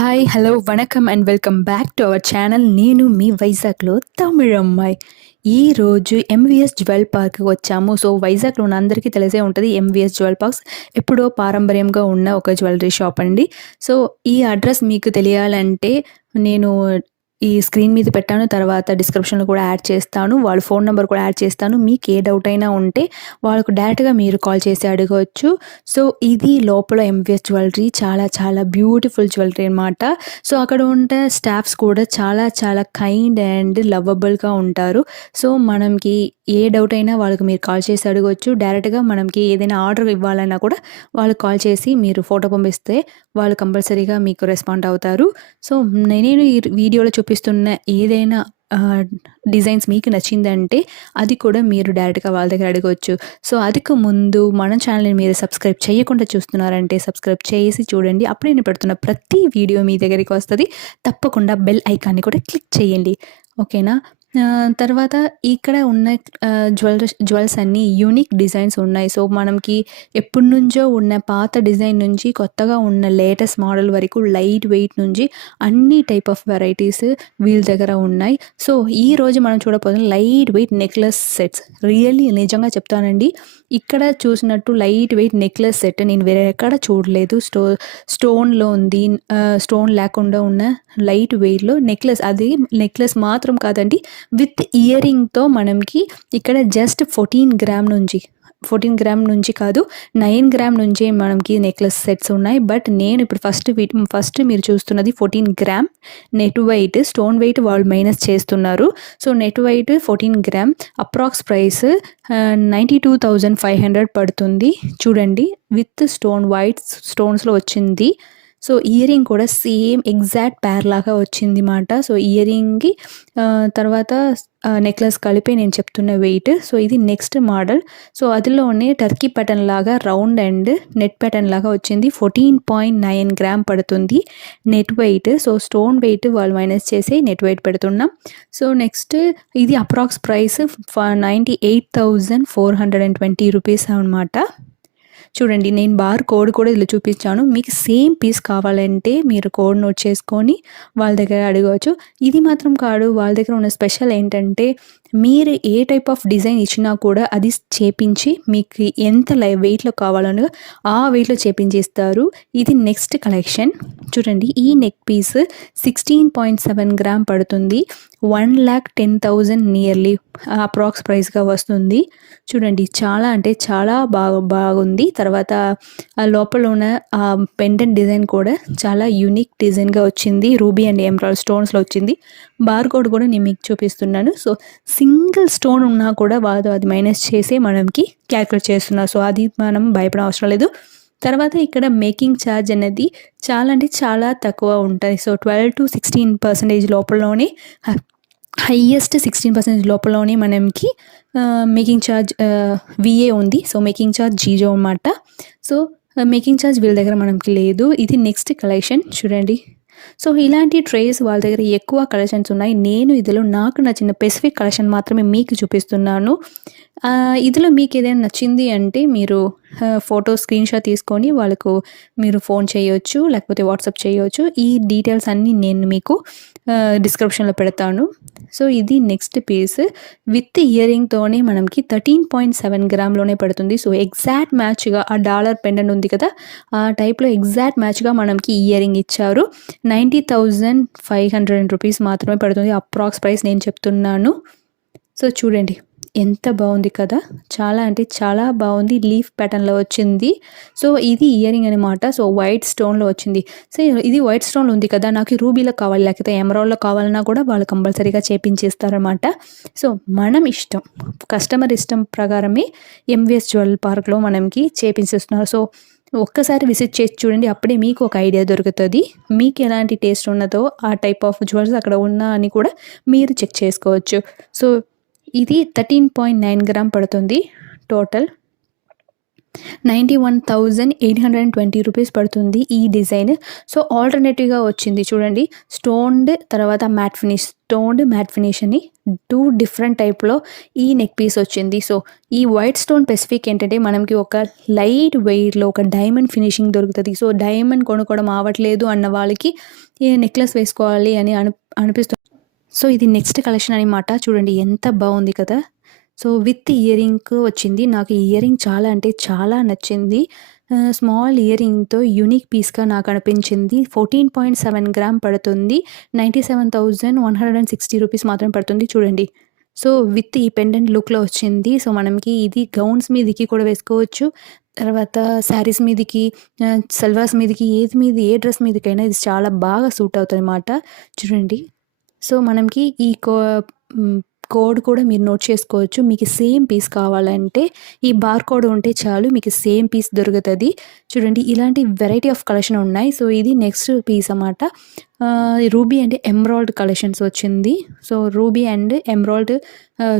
Hi! Hello! Vanakkam and welcome back to our channel. నేను మీ వైజాగ్‌లో తమిళమ్మాయి. ఈరోజు ఎంవీఎస్ జ్యువెల్ పార్క్‌కి వచ్చాము. సో, వైజాగ్‌లో ఉన్న అందరికీ తెలిసే ఉంటది ఎంవీఎస్ జ్యువెల్ పార్క్స్. ఎప్పుడో పారంపర్యంగా ఉన్న ఒక జ్యువెలరీ షాప్ అండి. సో, ఈ అడ్రస్ మీకు తెలియాలంటే నేను ఈ స్క్రీన్ మీద పెట్టాను. తర్వాత డిస్క్రిప్షన్‌లో కూడా యాడ్ చేస్తాను. వాళ్ళ ఫోన్ నంబర్ కూడా యాడ్ చేస్తాను. మీకు ఏ డౌట్ అయినా ఉంటే వాళ్ళకు డైరెక్ట్‌గా మీరు కాల్ చేసి అడగవచ్చు. సో, ఇది లోపల ఎంవీఎస్ జ్యువెలరీ చాలా చాలా బ్యూటిఫుల్ జ్యువెలరీ అనమాట. సో, అక్కడ ఉండే స్టాఫ్స్ కూడా చాలా చాలా కైండ్ అండ్ లవబుల్‌గా ఉంటారు. సో, మనకి ఏ డౌట్ అయినా వాళ్ళకి మీరు కాల్ చేసి అడగొచ్చు. డైరెక్ట్‌గా మనకి ఏదైనా ఆర్డర్ ఇవ్వాలన్నా కూడా వాళ్ళకి కాల్ చేసి మీరు ఫోటో పంపిస్తే వాళ్ళు కంపల్సరీగా మీకు రెస్పాండ్ అవుతారు. సో, నేను ఈ వీడియోలో చూపిస్తున్న ఏదైనా డిజైన్స్ మీకు నచ్చిందంటే అది కూడా మీరు డైరెక్ట్‌గా వాళ్ళ దగ్గర అడగొచ్చు. సో, అదుకు ముందు మన ఛానల్‌ని మీరు సబ్స్క్రైబ్ చేయకుండా చూస్తున్నారంటే సబ్స్క్రైబ్ చేసి చూడండి. అప్పుడు నేను పెడుతున్న ప్రతి వీడియో మీ దగ్గరికి వస్తది. తప్పకుండా బెల్ ఐకాన్‌ని కూడా క్లిక్ చేయండి. ఓకేనా? తర్వాత ఇక్కడ ఉన్న జ్యువెల్స్ అన్నీ యూనిక్ డిజైన్స్ ఉన్నాయి. సో, మనకి ఎప్పటినుంచో ఉన్న పాత డిజైన్ నుంచి కొత్తగా ఉన్న లేటెస్ట్ మోడల్ వరకు లైట్ వెయిట్ నుంచి అన్ని టైప్ ఆఫ్ వెరైటీస్ వీళ్ళ దగ్గర ఉన్నాయి. సో, ఈరోజు మనం చూడబోతున్న light weight necklace sets. Really నిజంగా చెప్తానండి. ఇక్కడ చూసినట్టు లైట్ వెయిట్ నెక్లెస్ సెట్ నేను వేరే ఎక్కడ చూడలేదు. స్టోన్‌లో ఉంది. స్టోన్ లేకుండా ఉన్న లైట్ వెయిట్‌లో నెక్లెస్. అది నెక్లెస్ మాత్రం కాదండి. విత్ ఇయరింగ్‌తో మనకి ఇక్కడ జస్ట్ 14 గ్రామ్ నుంచి కాదు 9 గ్రామ్ నుంచే మనకి నెక్లెస్ సెట్స్ ఉన్నాయి. బట్ నేను ఇప్పుడు ఫస్ట్ మీరు చూస్తున్నది 14 gram net weight. Stone wait వాళ్ళు మైనస్ చేస్తున్నారు. So, net weight 14 gram approx price 92,500 పడుతుంది. చూడండి విత్ వైట్ స్టోన్స్‌లో వచ్చింది. సో, ఇయరింగ్ కూడా సేమ్ ఎగ్జాక్ట్ పేర్ లాగా వచ్చింది మాట. సో, ఇయరింగ్‌కి తర్వాత నెక్లెస్ కలిపి నేను చెప్తున్న వెయిట్. సో, ఇది నెక్స్ట్ మోడల్. సో, అందులోనే టర్కీ ప్యాటర్న్ లాగా రౌండ్ అండ్ నెట్ ప్యాటర్న్ లాగా వచ్చింది. 14.9 గ్రామ్ పడుతుంది net weight. So, stone wait వాళ్ళు మైనస్ చేసి నెట్ వెయిట్ పెడుతున్నాం. సో, నెక్స్ట్ ఇది అప్రాక్స్ ప్రైస్ 98,420 రూపీస్ అనమాట. చూడండి నేను బార్ కోడ్ కూడా ఇలా చూపించాను. మీకు సేమ్ పీస్ కావాలంటే మీరు కోడ్ నోట్ చేసుకొని వాళ్ళ దగ్గర అడగవచ్చు. ఇది మాత్రం కాదు, వాళ్ళ దగ్గర ఉన్న స్పెషల్ ఏంటంటే మీరు ఏ టైప్ ఆఫ్ డిజైన్ ఇచ్చినా కూడా అది చేపించి మీకు ఎంత వెయిట్‌లో కావాలనో ఆ వెయిట్‌లో చేపించేస్తారు. ఇది నెక్స్ట్ కలెక్షన్. చూడండి ఈ నెక్ పీస్ 16.7 గ్రామ్ పడుతుంది. 1,10,000 నియర్లీ అప్రాక్స్ ప్రైస్‌గా వస్తుంది. చూడండి చాలా అంటే చాలా బాగుంది. తర్వాత ఆ లోపల ఉన్న పెండెంట్ డిజైన్ కూడా చాలా యూనిక్ డిజైన్‌గా వచ్చింది. రూబీ అండ్ ఎమరాల్డ్ స్టోన్స్‌లో వచ్చింది. బార్ కోడ్ కూడా నేను మీకు చూపిస్తున్నాను. సో, సింగిల్ స్టోన్ ఉన్నా కూడా వాళ్ళు అది మైనస్ చేసి మనకి క్యాలిక్యులేట్ చేస్తున్నారు. సో, అది మనం భయపడ అవసరం లేదు. తర్వాత ఇక్కడ మేకింగ్ ఛార్జ్ అనేది చాలా అంటే చాలా తక్కువ ఉంటాయి. సో, 12-16% లోపలలోనే హైయెస్ట్ 16% లోపలలోనే మనకి మేకింగ్ ఛార్జ్ వీఏ ఉంది. సో, మేకింగ్ ఛార్జ్ 0 అనమాట. సో, మేకింగ్ ఛార్జ్ వీళ్ళ దగ్గర మనకి లేదు. ఇది నెక్స్ట్ కలెక్షన్ చూడండి. సో, ఇలాంటి ట్రేస్ వాళ్ళ దగ్గర ఎక్కువ కలెక్షన్స్ ఉన్నాయి. నేను ఇందులో నాకు నచ్చిన స్పెసిఫిక్ కలెక్షన్ మాత్రమే మీకు చూపిస్తున్నాను. ఇందులో మీకు ఏదైనా నచ్చింది అంటే మీరు ఫోటో స్క్రీన్‌షాట్ తీసుకొని వాళ్ళకు మీరు ఫోన్ చేయొచ్చు, లేకపోతే వాట్సాప్ చేయొచ్చు. ఈ డీటెయిల్స్ అన్నీ నేను మీకు డిస్క్రిప్షన్‌లో పెడతాను. సో, ఇది నెక్స్ట్ పీస్ విత్ ఇయరింగ్‌తోనే మనకి 13.7 గ్రామ్‌లోనే పడుతుంది. సో, ఎగ్జాక్ట్ మ్యాచ్‌గా ఆ డాలర్ పెండెంట్ ఉంది కదా! ఆ టైప్‌లో ఎగ్జాక్ట్ మ్యాచ్‌గా మనకి ఇయరింగ్ ఇచ్చారు. 90,500 రూపీస్ మాత్రమే పడుతుంది. అప్రాక్స్ ప్రైస్ నేను చెప్తున్నాను. సో, చూడండి ఎంత బాగుంది కదా! చాలా అంటే చాలా బాగుంది. లీఫ్ ప్యాటర్న్‌లో వచ్చింది. సో, ఇది ఇయరింగ్ అనమాట. సో, వైట్ స్టోన్‌లో వచ్చింది. సో, ఇది వైట్ స్టోన్‌లో ఉంది కదా! నాకు రూబీలో కావాలి లేకపోతే ఎమరాల్డ్‌లో కావాలన్నా కూడా వాళ్ళు కంపల్సరీగా చేపించేస్తారనమాట. సో, మనం ఇష్టం కస్టమర్ ఇష్టం ప్రకారమే ఎంవీఎస్ జ్యువెల్ పార్క్‌లో మనకి చేపించేస్తున్నారు. సో, ఒక్కసారి విజిట్ చేసి చూడండి. అప్పుడే మీకు ఒక ఐడియా దొరుకుతది. మీకు ఎలాంటి టేస్ట్ ఉన్నదో ఆ టైప్ ఆఫ్ జ్యువెల్స్ అక్కడ ఉన్నా అని కూడా మీరు చెక్ చేసుకోవచ్చు. సో, ఇది 13.9 గ్రామ్ పడుతుంది టోటల్. 91,820 రూపీస్ పడుతుంది ఈ డిజైన్. సో, ఆల్టర్‌నేటివ్‌గా వచ్చింది చూడండి. స్టోన్డ్ తర్వాత matte finish, stoned matte finish అని 2 డిఫరెంట్ టైప్‌లో ఈ నెక్ పీస్ వచ్చింది. సో, ఈ వైట్ స్టోన్ స్పెసిఫిక్ ఏంటంటే మనకి ఒక లైట్ వెయిట్‌లో ఒక డైమండ్ ఫినిషింగ్ దొరుకుతది. సో, డైమండ్ కొనుక్కోవడం అవ్వట్లేదు అన్న వాళ్ళకి ఈ నెక్లెస్ వేసుకోవాలి అని అనిపిస్తుంది. సో, ఇది నెక్స్ట్ కలెక్షన్ అనమాట. చూడండి ఎంత బావుంది కదా! సో, విత్ ఇయరింగ్ వచ్చింది. నాకు ఈ ఇయరింగ్ చాలా అంటే చాలా నచ్చింది. స్మాల్ ఇయరింగ్‌తో యూనిక్ పీస్‌గా నాకు అనిపించింది. 14.7 గ్రామ్ పడుతుంది. 97,160 రూపీస్ మాత్రమే పడుతుంది చూడండి. సో, విత్ ఈ పెండెంట్ లుక్‌లో వచ్చింది. సో, మనకి ఇది గౌన్స్ మీదకి కూడా వేసుకోవచ్చు. తర్వాత శారీస్ మీదకి, సల్వార్స్ మీదకి ఏ డ్రెస్ మీదకైనా ఇది చాలా బాగా సూట్ అవుతదనమాట. చూడండి. సో, మనకి ఈ కోడ్ కూడా మీరు నోట్ చేసుకోవచ్చు. మీకు సేమ్ పీస్ కావాలంటే ఈ బార్ కోడ్ ఉంటే చాలు, మీకు సేమ్ పీస్ దొరుకుతది. చూడండి ఇలాంటి వెరైటీ ఆఫ్ కలెక్షన్ ఉన్నాయి. సో, ఇది నెక్స్ట్ పీస్ అన్నమాట. రూబీ అండ్ ఎమరాల్డ్ కలెక్షన్స్ వచ్చింది. So, ruby and emerald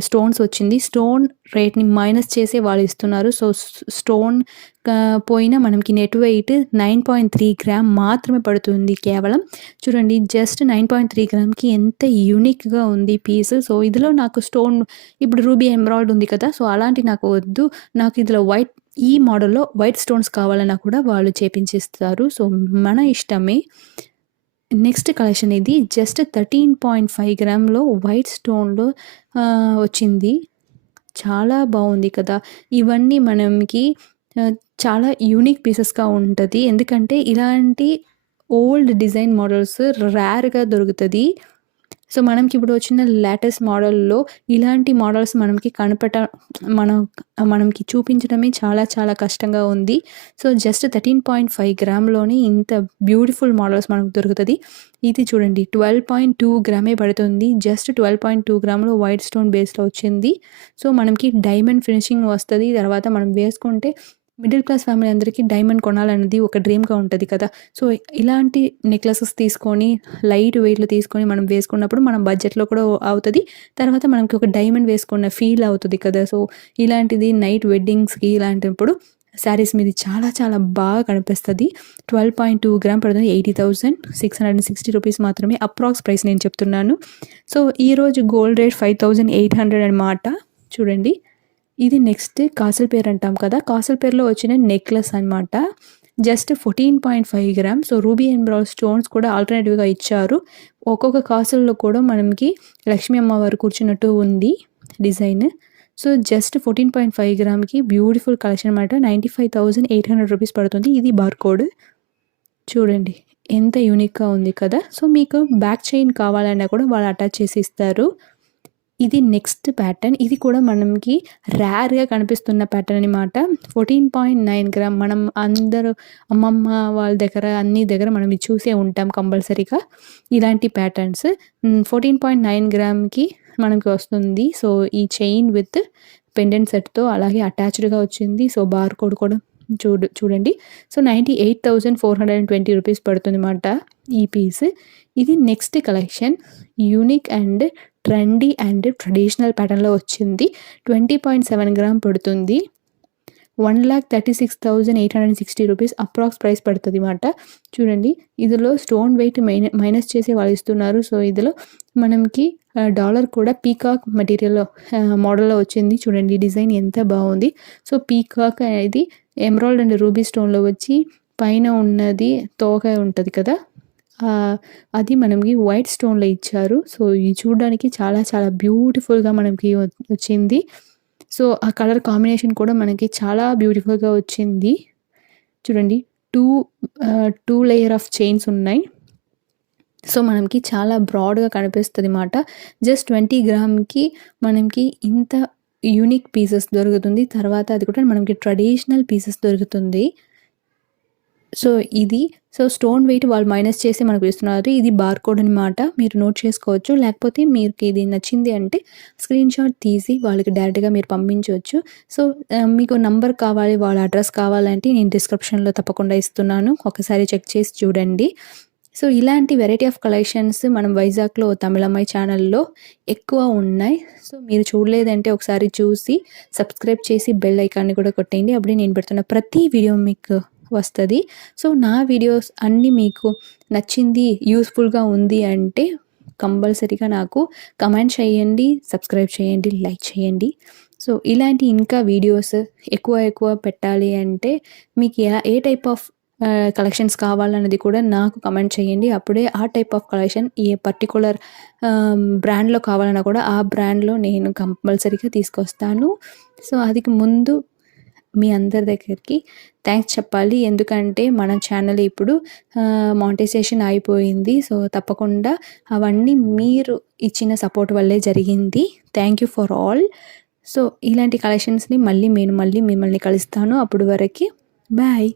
stones వచ్చింది. స్టోన్ రేట్‌ని మైనస్ చేసి వాళ్ళు ఇస్తున్నారు. సో, స్టోన్ పోయిన మనకి నెట్ వెయిట్ 9.3 గ్రామ్ మాత్రమే పడుతుంది కేవలం. చూడండి జస్ట్ 9.3 గ్రామ్‌కి ఎంత యూనిక్‌గా ఉంది పీస్. సో, ఇందులో నాకు స్టోన్ ఇప్పుడు రూబీ ఎమరాల్డ్ ఉంది కదా! సో, అలాంటి నాకు వద్దు. నాకు ఇందులో ఈ మోడల్‌లో వైట్ స్టోన్స్ కావాలన్నా కూడా వాళ్ళు చేపించిస్తారు. సో, మన ఇష్టమే. నెక్స్ట్ కలెక్షన్ ఇది జస్ట్ 13.5 గ్రామ్‌లో వైట్ స్టోన్‌లో వచ్చింది. చాలా బావుంది కదా! ఇవన్నీ మనకి చాలా యూనిక్ పీసెస్‌గా ఉంటది. ఎందుకంటే ఇలాంటి ఓల్డ్ డిజైన్ మోడల్స్ రేర్‌గా దొరుకుతది. సో, మనకిప్పుడు వచ్చిన లేటెస్ట్ మోడల్‌లో ఇలాంటి మోడల్స్ మనకి చూపించడమే చాలా చాలా కష్టంగా ఉంది. సో, జస్ట్ 13.5 గ్రామ్‌లోనే ఇంత బ్యూటిఫుల్ మోడల్స్ మనకు దొరుకుతది. ఇది చూడండి 12.2 గ్రామే పడుతుంది. జస్ట్ 12.2 గ్రామ్‌లో వైట్ స్టోన్ బేస్‌లో వచ్చింది. సో, మనకి డైమండ్ ఫినిషింగ్ వస్తది. తర్వాత మనం వేసుకుంటే మిడిల్ క్లాస్ ఫ్యామిలీ అందరికీ డైమండ్ కొనాలన్నది ఒక డ్రీమ్‌గా ఉంటది కదా! సో, ఇలాంటి నెక్లెసెస్ తీసుకొని లైట్ వెయిట్‌లో తీసుకొని మనం వేసుకున్నప్పుడు మన బడ్జెట్‌లో కూడా అవుతది. తర్వాత మనకి ఒక డైమండ్ వేసుకున్న ఫీల్ అవుతది కదా! సో, ఇలాంటిది నైట్ వెడ్డింగ్స్‌కి ఇలాంటప్పుడు శారీస్ మీద చాలా చాలా బాగా కనిపిస్తది. 12.2 గ్రామ్ పడుతుంది. 80,660 రూపీస్ మాత్రమే అప్రాక్స్ ప్రైస్ నేను చెప్తున్నాను. సో, ఈరోజు గోల్డ్ రేట్ 5,800 అనమాట. చూడండి. ఇది నెక్స్ట్ కాసులపేరు అంటాం కదా! కాసులపేరులో వచ్చిన నెక్లెస్ అనమాట. Just 14.5 gram. So, ruby emerald stones కూడా ఆల్టర్‌నేటివ్‌గా ఇచ్చారు. ఒక్కొక్క కాసుల్లో కూడా మనకి లక్ష్మీ అమ్మవారు కూర్చున్నట్టు ఉంది డిజైన్. సో, జస్ట్ 14.5 గ్రామ్‌కి బ్యూటిఫుల్ కలెక్షన్ అనమాట. 95,800 రూపీస్ పడుతుంది. ఇది బార్ కోడ్. చూడండి ఎంత యూనిక్‌గా ఉంది కదా! సో, మీకు బ్యాక్ చైన్ కావాలన్నా కూడా వాళ్ళు అటాచ్ చేసి ఇస్తారు. ఇది నెక్స్ట్ ప్యాటర్న్. ఇది కూడా మనకి రేర్‌గా కనిపిస్తున్న ప్యాటర్న్ అనమాట. 14.9 గ్రామ్. మనం అందరూ అమ్మమ్మ వాళ్ళ దగ్గర అన్ని దగ్గర మనం ఇది చూసే ఉంటాం కంపల్సరీగా ఇలాంటి ప్యాటర్న్స్. 14.9 గ్రామ్‌కి మనకి వస్తుంది. సో, ఈ చైన్ విత్ పెండెంట్ సెట్‌తో అలాగే అటాచ్డ్‌గా వచ్చింది. సో, బార్ కోడ్ కూడా చూడండి. సో, 98,420 రూపీస్ పడుతుందన్నమాట ఈ పీస్. ఇది next collection. Unique and trendy and traditional ప్యాటర్న్‌లో వచ్చింది. 20.7 గ్రామ్ పడుతుంది. 1,36,860 రూపీస్ అప్రాక్స్ ప్రైస్ పడుతదన్నమాట. చూడండి ఇందులో స్టోన్ వెయిట్ మైనస్ చేసి వాళ్ళు ఇస్తున్నారు. సో, ఇందులో మనకి డాలర్ కూడా పీకాక్ మెటీరియల్‌లో మోడల్‌లో వచ్చింది. చూడండి డిజైన్ ఎంత బావుంది. సో, పీకాక్ ఇది ఎమరాల్డ్ అండ్ రూబీ స్టోన్‌లో వచ్చి పైన ఉన్నది తోక ఉంటది కదా! అది మనకి వైట్ స్టోన్‌లో ఇచ్చారు. సో, ఇది చూడడానికి చాలా చాలా బ్యూటిఫుల్‌గా మనకి వచ్చింది. సో, ఆ కలర్ కాంబినేషన్ కూడా మనకి చాలా బ్యూటిఫుల్‌గా వచ్చింది. చూడండి 2 లేయర్ ఆఫ్ చైన్స్ ఉన్నాయి. సో, మనకి చాలా బ్రాడ్‌గా కనిపిస్తదన్నమాట. జస్ట్ 20 గ్రామ్‌కి మనకి ఇంత యూనిక్ పీసెస్ దొరుకుతుంది. తర్వాత అది కూడా మనకి ట్రెడిషనల్ పీసెస్ దొరుకుతుంది. సో, ఇది స్టోన్ వెయిట్ వాళ్ళు మైనస్ చేసి మనకు ఇస్తున్నారు. ఇది బార్ కోడ్ అనమాట. మీరు నోట్ చేసుకోవచ్చు. లేకపోతే మీకు ఇది నచ్చింది అంటే స్క్రీన్‌షాట్ తీసి వాళ్ళకి డైరెక్ట్‌గా మీరు పంపించవచ్చు. సో, మీకు నంబర్ కావాలి, వాళ్ళ అడ్రస్ కావాలంటే నేను డిస్క్రిప్షన్‌లో తప్పకుండా ఇస్తున్నాను. ఒకసారి చెక్ చేసి చూడండి. సో ఇలాంటి వెరైటీ ఆఫ్ కలెక్షన్స్ మనం వైజాగ్లో తమిళమ్మాయి ఛానల్లో ఎక్కువ ఉన్నాయి. సో మీరు చూడలేదంటే ఒకసారి చూసి సబ్స్క్రైబ్ చేసి బెల్ ఐకాన్ని కూడా కొట్టేయండి. అప్పుడే నేను పెడుతున్న ప్రతి వీడియో మీకు వస్తుంది. సో నా వీడియోస్ అన్నీ మీకు నచ్చింది, యూస్ఫుల్గా ఉంది అంటే కంపల్సరీగా నాకు కమెంట్ చేయండి, సబ్స్క్రైబ్ చేయండి, లైక్ చేయండి. సో ఇలాంటి ఇంకా వీడియోస్ ఎక్కువ పెట్టాలి అంటే మీకు ఏ టైప్ ఆఫ్ కలెక్షన్స్ కావాలన్నది కూడా నాకు కమెంట్ చేయండి. అప్పుడే ఆ type of collection A particular బ్రాండ్లో కావాలన్నా కూడా ఆ బ్రాండ్లో నేను కంపల్సరీగా తీసుకొస్తాను. సో అది ముందు మీ అందరి దగ్గరికి థ్యాంక్స్ చెప్పాలి. ఎందుకంటే మన ఛానల్ ఇప్పుడు మానిటైజేషన్ అయిపోయింది. సో తప్పకుండా అవన్నీ మీరు ఇచ్చిన సపోర్ట్ వల్లే జరిగింది. Thank you for all. So ఇలాంటి కలెక్షన్స్ని మళ్ళీ మిమ్మల్ని కలుస్తాను. అప్పుడు వరకు బాయ్.